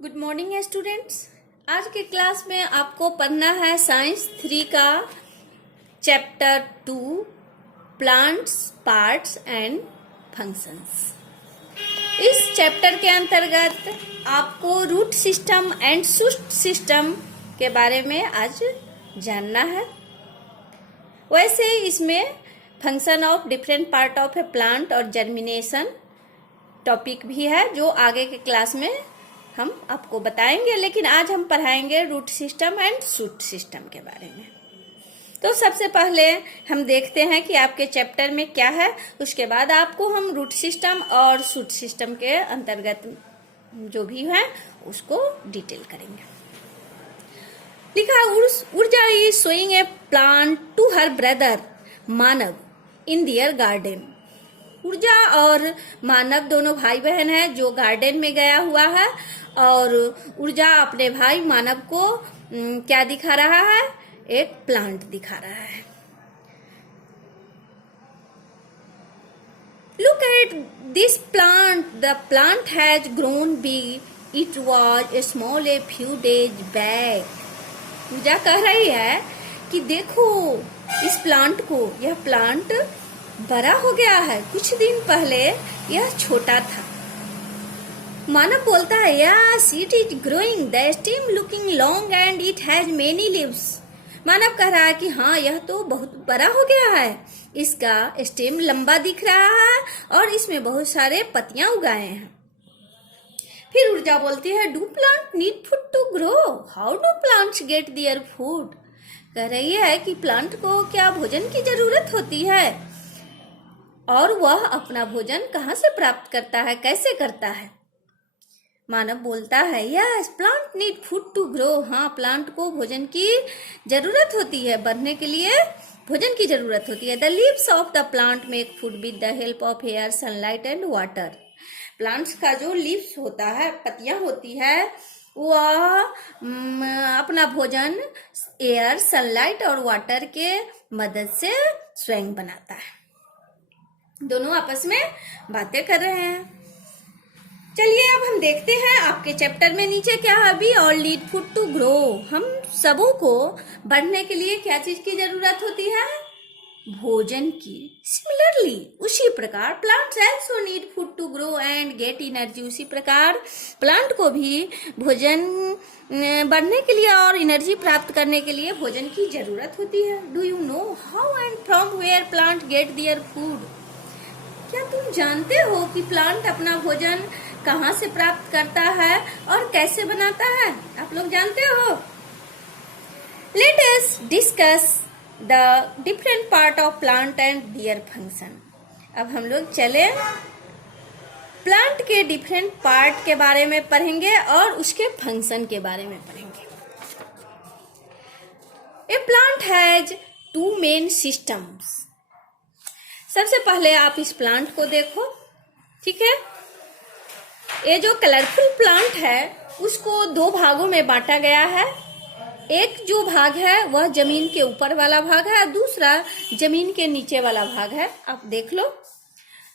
Good morning students. आज के class में आपको पढ़ना है साइंस 3 का chapter 2 plants parts and functions. इस चैप्टर के अंतर्गत आपको root system and shoot system के बारे में आज जानना है। वैसे इसमें function of different part of a plant और जर्मिनेशन टॉपिक भी है जो आगे के क्लास में हम आपको बताएंगे, लेकिन आज हम पढ़ाएंगे root system and shoot system के बारे में। तो सबसे पहले हम देखते हैं कि आपके चैप्टर में क्या है, उसके बाद आपको हम रूट सिस्टम और शूट सिस्टम के अंतर्गत जो भी है उसको डिटेल करेंगे। लिखा Urja is showing a plant to her brother Manav in their garden. Urja और मानव दोनों भाई बहन हैं जो गार्डन में गया हुआ है, और ऊर्जा अपने भाई मानव को क्या दिखा रहा है? एक प्लांट दिखा रहा है। Look at this plant, the plant has grown big, it was small a few days back. ऊर्जा कह रही है कि देखो इस प्लांट को, यह प्लांट बड़ा हो गया है, कुछ दिन पहले यह छोटा था। मानव बोलता है yes it is growing, the stem looking long and it has many leaves. Manav कह रहा है कि हाँ यह तो बहुत बड़ा हो गया है, इसका स्टेम लंबा दिख रहा है और इसमें बहुत सारे पत्तियां उगाए हैं। फिर ऊर्जा बोलती है do plant need food to grow, how do plants get their food. कह रही है कि प्लांट को क्या भोजन की जरूरत होती है और वह अपना भोजन कहाँ से प्राप्त करता है, कैसे करता है। मानव बोलता है yes plant need food to grow, हाँ प्लांट को भोजन की जरूरत होती है, बढ़ने के लिए भोजन की जरूरत होती है। The leaves of the plant make food with the help of air sunlight and water. Plants का जो लीव्स होता है, पत्तियां होती है, वह अपना भोजन एयर सनलाइट और वाटर के मदद से स्वयं बनाता है। दोनों आपस में बातें कर रहे हैं। चलिए अब हम देखते हैं आपके चैप्टर में नीचे क्या है। अभी all need food to grow, हम सबों को बढ़ने के लिए क्या चीज की जरूरत होती है? भोजन की। सिमिलरली उसी प्रकार plants also need food to grow and get energy. उसी प्रकार प्लांट को भी भोजन बढ़ने के लिए और एनर्जी प्राप्त करने के लिए भोजन की जरूरत होती है। Do you know how and from where plant get their food. क्या तुम जानते हो कि प्लांट अपना भोजन कहाँ से प्राप्त करता है और कैसे बनाता है? आप लोग जानते हो? Let us discuss the different part of plant and their function. अब हम लोग चले प्लांट के डिफरेंट पार्ट के बारे में पढ़ेंगे और उसके फंक्शन के बारे में पढ़ेंगे। A plant has two main systems. सबसे पहले आप इस प्लांट को देखो, ठीक है। ये जो कलरफुल प्लांट है उसको दो भागों में बांटा गया है। एक जो भाग है वह जमीन के ऊपर वाला भाग है और दूसरा जमीन के नीचे वाला भाग है। आप देख लो,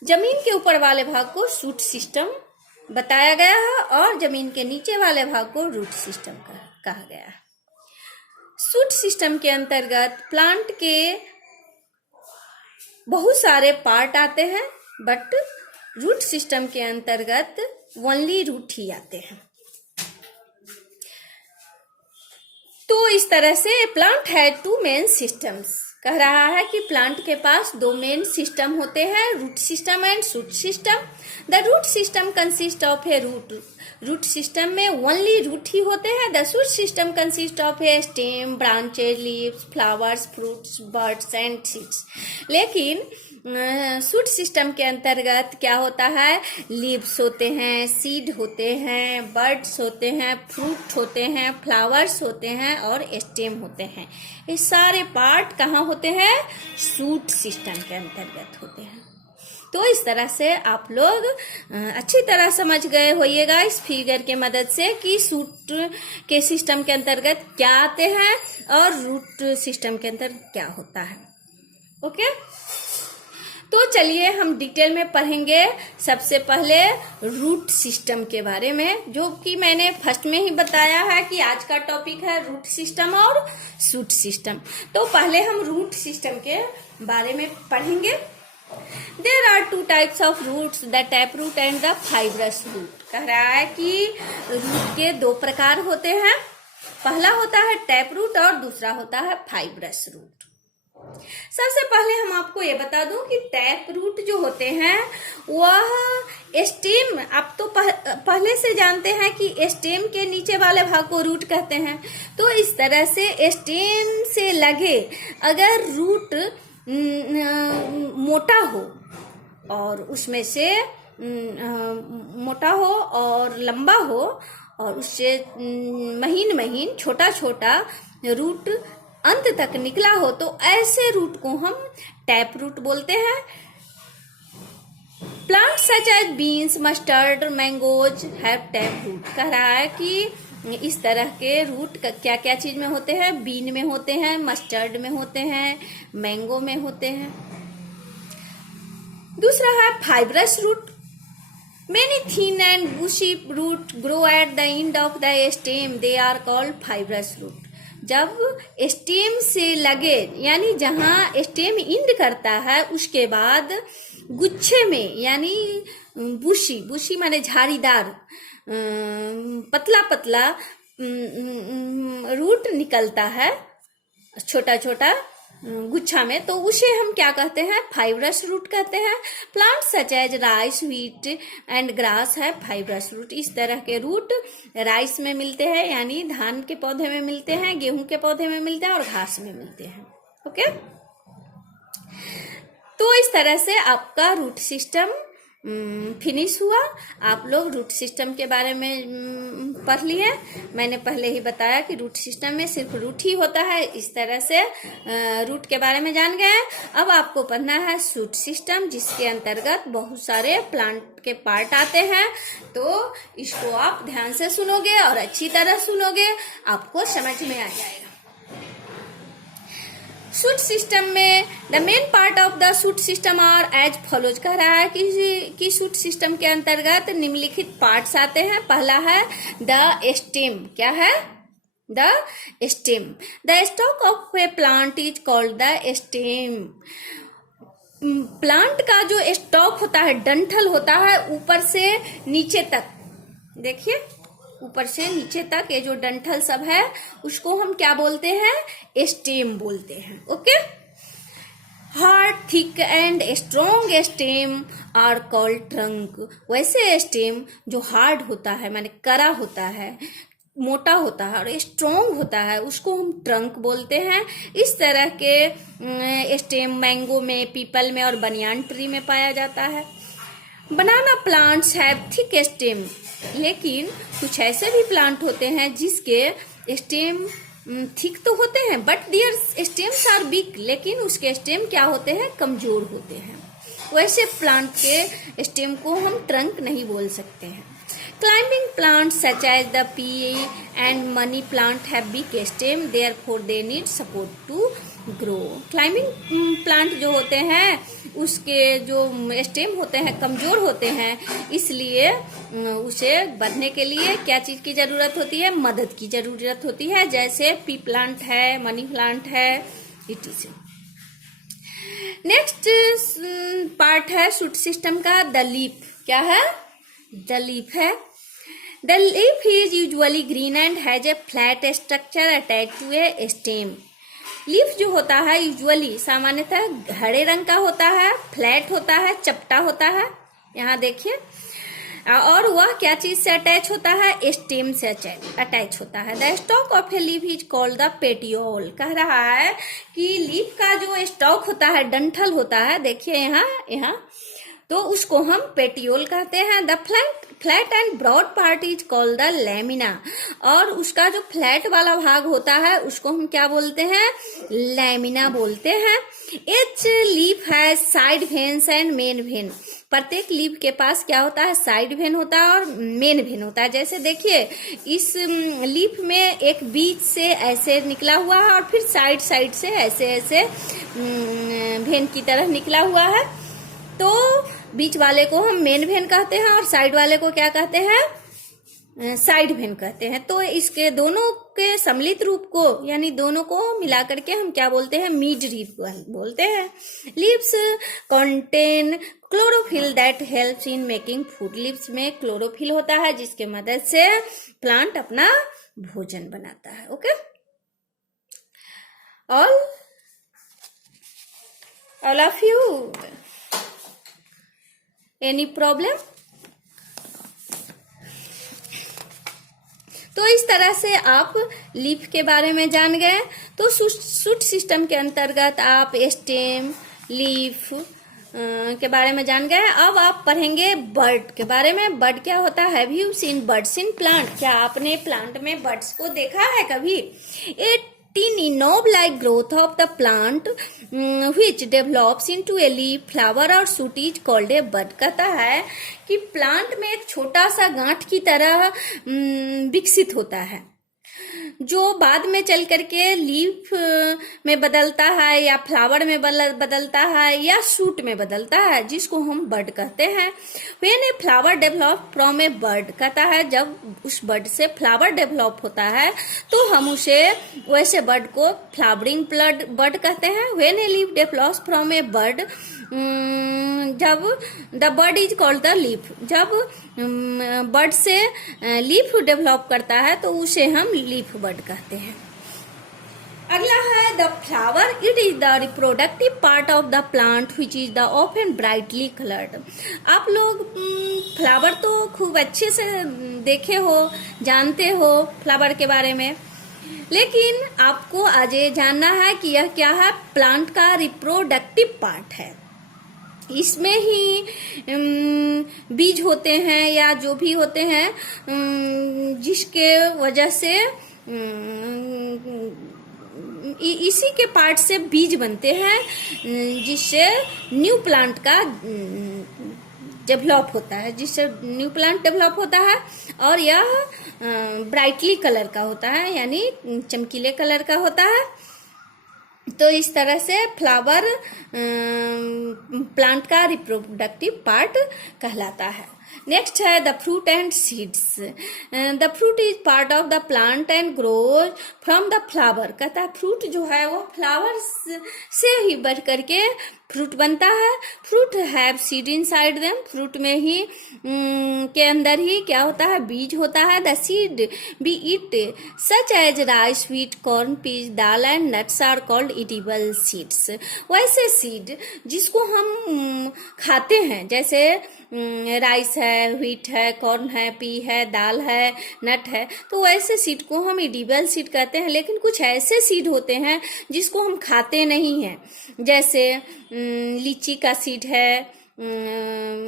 जमीन के ऊपर वाले भाग को शूट सिस्टम बताया गया है और जमीन के नीचे वाले भाग को रूट सिस्टम कहा गया है। शूट सिस्टम के अंतर्गत प्लांट के बहुत सारे पार्ट आते हैं, बट रूट सिस्टम के अंतर्गत ओनली रूट ही आते हैं। तो इस तरह से प्लांट है टू मेन सिस्टम्स। कह रहा है कि प्लांट के पास दो मेन सिस्टम होते हैं, root system and shoot system. The root system consist of a root. Root system में ओनली रूट ही होते हैं। The shoot system consist of a stem, branches, leaves, flowers, fruits, buds and seeds. लेकिन shoot system के अंतर्गत क्या होता है? लीव्स होते हैं, सीड होते हैं, बर्ड्स होते हैं, फ्रूट होते हैं, फ्लावर्स होते हैं और स्टेम होते हैं। ये सारे पार्ट कहाँ होते हैं? शूट सिस्टम के अंतर्गत होते हैं। तो इस तरह से आप लोग अच्छी तरह समझ गए होइएगा इस फिगर के मदद से कि शूट के सिस्टम के अंतर्गत क्या आते हैं और रूट सिस्टम के अंतर्गत क्या होता है। ओके, तो चलिए हम डिटेल में पढ़ेंगे। सबसे पहले रूट सिस्टम के बारे में, जो कि मैंने फर्स्ट में ही बताया है कि आज का टॉपिक है रूट सिस्टम और शूट सिस्टम। तो पहले हम रूट सिस्टम के बारे में पढ़ेंगे। There are two types of roots, the tap root and the fibrous root. कह रहा है कि रूट के दो प्रकार होते हैं, पहला होता है टैप रूट और दूसरा होता है फाइब्रस रूट। सबसे पहले हम आपको ये बता दूं कि टैप रूट जो होते हैं वह स्टेम, आप तो पहले से जानते हैं कि स्टेम के नीचे वाले भाग को रूट कहते हैं। तो इस तरह से स्टेम से लगे अगर रूट मोटा हो और उसमें से मोटा हो और लंबा हो और उससे महीन महीन छोटा छोटा रूट अंत तक निकला हो, तो ऐसे रूट को हम टैप रूट बोलते हैं। Plant such as beans, mustard, mangoes have tap root. कह रहा है कि इस तरह के रूट क्या क्या चीज में होते हैं, बीन में होते हैं, मस्टर्ड में होते हैं, मैंगो में होते हैं। दूसरा है fibrous root. Many thin and bushy root grow at the end of the stem. They are called fibrous root. जब स्टेम से लगे, यानी जहाँ स्टेम इंड करता है उसके बाद गुच्छे में, यानी बुशी माने झाड़ीदार पतला पतला रूट निकलता है छोटा छोटा गुच्छा में, तो उसे हम क्या कहते हैं, फाइब्रस रूट कहते हैं। Plant such as rice, wheat and grass है फाइब्रस रूट। इस तरह के रूट राइस में मिलते हैं, यानी धान के पौधे में मिलते हैं, गेहूं के पौधे में मिलते हैं और घास में मिलते हैं। ओके, तो इस तरह से आपका रूट सिस्टम फिनिश हुआ। आप लोग रूट सिस्टम के बारे में पढ़ लिए। मैंने पहले ही बताया कि रूट सिस्टम में सिर्फ रूट ही होता है। इस तरह से रूट के बारे में जान गए। अब आपको पढ़ना है शूट सिस्टम, जिसके अंतर्गत बहुत सारे प्लांट के पार्ट आते हैं। तो इसको आप ध्यान से सुनोगे और अच्छी तरह सुनोगे, आपको समझ में आ जाएगा। शूट सिस्टम में the main part of the shoot system are as follows. कह रहा है कि शूट सिस्टम के अंतर्गत निम्नलिखित पार्ट्स आते हैं। पहला है द स्टेम। क्या है? The stem. The stock of a plant is called the stem. Plant का जो स्टॉक होता है, डंठल होता है ऊपर से नीचे तक, देखिए ऊपर से नीचे तक ये जो डंठल सब है उसको हम क्या बोलते हैं? स्टेम बोलते हैं। Okay, hard, thick and strong stem are called trunk. वैसे स्टेम जो हार्ड होता है, माने कड़ा होता है, मोटा होता है और स्ट्रॉन्ग होता है, उसको हम ट्रंक बोलते हैं। इस तरह के स्टेम मैंगो में, पीपल में और बनियान ट्री में पाया जाता है। बनाना प्लांट्स हैव थिक स्टेम। लेकिन कुछ ऐसे भी प्लांट होते हैं जिसके स्टेम थिक तो होते हैं, but their stems are big. लेकिन उसके स्टेम क्या होते हैं? कमजोर होते हैं। वैसे प्लांट के स्टेम को हम ट्रंक नहीं बोल सकते हैं। Climbing plants such as the pea and money plant have big stem, therefore they need support to grow. Climbing plant जो होते हैं उसके जो स्टेम होते हैं कमजोर होते हैं, इसलिए उसे बढ़ने के लिए क्या चीज की जरूरत होती है? मदद की जरूरत होती है। जैसे पी प्लांट है, मनी प्लांट है, इटीसी। नेक्स्ट पार्ट है शूट सिस्टम का द लीफ। क्या है? द लीफ है। The leaf is usually green and has a flat structure attach to a stem. Leaf जो होता है यूजुअली सामान्यतः हरे रंग का होता है, फ्लैट होता है, चपटा होता है। यहाँ देखिए, और वह क्या चीज से अटैच होता है? स्टेम से अटैच होता है। The stock of a leaf is called the petiole. कह रहा है कि लीफ का जो स्टॉक होता है, डंठल होता है, देखिए यहाँ तो उसको हम पेटियोल कहते हैं। The flat and broad part is called the lamina. और उसका जो फ्लैट वाला भाग होता है उसको हम क्या बोलते हैं? लैमिना बोलते हैं। एच लीफ है side veins and main vein. प्रत्येक लीफ के पास क्या होता है? साइड वेन होता है और मेन वेन होता है। जैसे देखिए इस लीफ में एक बीच से ऐसे निकला हुआ है और फिर साइड से ऐसे वेन की तरह निकला हुआ है। तो बीच वाले को हम मेन वेन कहते हैं और साइड वाले को क्या कहते हैं, साइड वेन कहते हैं। तो इसके दोनों के सम्मिलित रूप को यानी दोनों को मिला करके हम क्या बोलते हैं, मिड लीफ बोलते हैं। Leaves contain chlorophyll that helps in making food. Leaves में क्लोरोफिल होता है जिसके मदद से प्लांट अपना भोजन बनाता है। Okay, all of you, any problem? तो इस तरह से आप लीफ के बारे में जान गए। तो सूट सिस्टम के अंतर्गत आप स्टेम, लीफ के बारे में जान गए। अब आप पढ़ेंगे बर्ड के बारे में। बर्ड क्या होता है? Have you seen birds in plant? क्या आपने प्लांट में बर्ड्स को देखा है कभी? tiny knob-like growth of the plant which develops into a leaf, flower or shoot is called a bud। कहता है कि प्लांट में एक छोटा सा गांठ की तरह विकसित होता है जो बाद में चल करके लीफ में बदलता है या फ्लावर में बदलता है या शूट में बदलता है, जिसको हम बर्ड कहते हैं। When a flower develop from a bird, कहता है जब उस बर्ड से फ्लावर डेवलप होता है तो हम उसे वैसे बर्ड को फ्लावरिंग बर्ड कहते हैं। When a leaf develops from a bud, जब the bud is called the leaf, जब बर्ड से लीफ डेवलप करता है तो उसे हम लीफ बर्ड कहते हैं। अगला है the flower. It is the reproductive part of the plant which is the often brightly coloured. आप लोग फ्लावर तो खूब अच्छे से देखे हो, जानते हो फ्लावर के बारे में, लेकिन आपको आज ये जानना है कि यह क्या है। प्लांट का रिप्रोडक्टिव पार्ट है। इसमें ही बीज होते हैं या जो भी होते हैं जिसके वजह से इसी के पार्ट से बीज बनते हैं जिससे न्यू प्लांट का डेवलप होता है, जिससे न्यू प्लांट डेवलप होता है। और यह ब्राइटली कलर का होता है यानी चमकीले कलर का होता है। तो इस तरह से फ्लावर प्लांट का रिप्रोडक्टिव पार्ट कहलाता है। नेक्स्ट है the fruit and seeds. The fruit is part of the plant and grows from the flower. कहता है फ्रूट जो है वो फ्लावर से ही बढ़ करके फ्रूट बनता है। Fruit have seed inside them. Fruit में ही के अंदर ही क्या होता है, बीज होता है। The seed be it such as rice, wheat, corn, peas, dal and nuts are called edible seeds. वैसे सीड जिसको हम खाते हैं, जैसे राइस है, व्हीट है, कॉर्न है, पी है, दाल है, नट है, तो वैसे सीड को हम इडिबल सीड कहते हैं। लेकिन कुछ ऐसे सीड होते हैं जिसको हम खाते नहीं हैं, जैसे लीची का सीड है,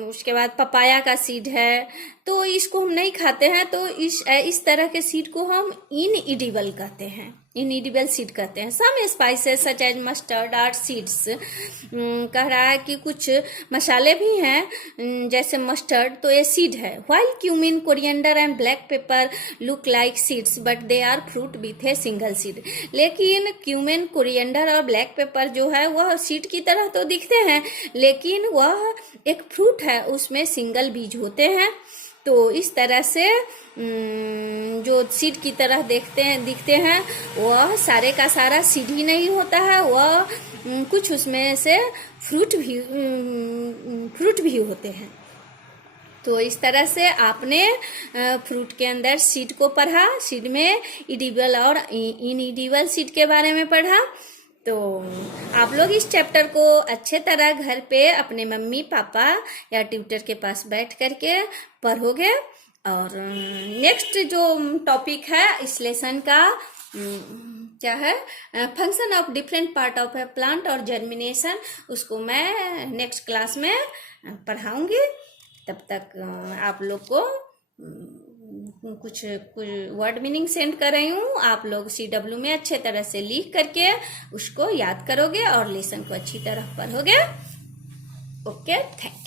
उसके बाद पपाया का सीड है, तो इसको हम नहीं खाते हैं। तो इस तरह के सीड को हम इनएडिबल कहते हैं, इनएडिबल सीड कहते हैं। Some spices such as mustard are seeds. कह रहा है कि कुछ मसाले भी हैं जैसे मस्टर्ड, तो ये सीड है। While cumin, coriander and black pepper look like seeds but they are fruit with a single seed. लेकिन क्यूमिन, कोरिएंडर और ब्लैक पेपर जो है वह सीड की तरह तो दिखते हैं, लेकिन वह एक फ्रूट है, उसमें सिंगल बीज होते हैं। तो इस तरह से जो सीड की तरह दिखते हैं वह सारे का सारा सीड ही नहीं होता है, वह कुछ उसमें से फ्रूट भी होते हैं। तो इस तरह से आपने फ्रूट के अंदर सीड को पढ़ा, सीड में इडिबल और इनइडिबल सीड के बारे में पढ़ा। तो आप लोग इस चैप्टर को अच्छे तरह घर पे अपने मम्मी पापा या ट्यूटर के पास बैठ करके पढ़ोगे। और नेक्स्ट जो टॉपिक है इस लेसन का क्या है, function of different part of a plant और जर्मिनेशन, उसको मैं नेक्स्ट क्लास में पढ़ाऊंगी। तब तक आप लोग को कुछ वर्ड मीनिंग सेंड कर रही हूँ, आप लोग CW में अच्छे तरह से लिख करके उसको याद करोगे और लेसन को अच्छी तरह पढ़ोगे। Okay, thank you.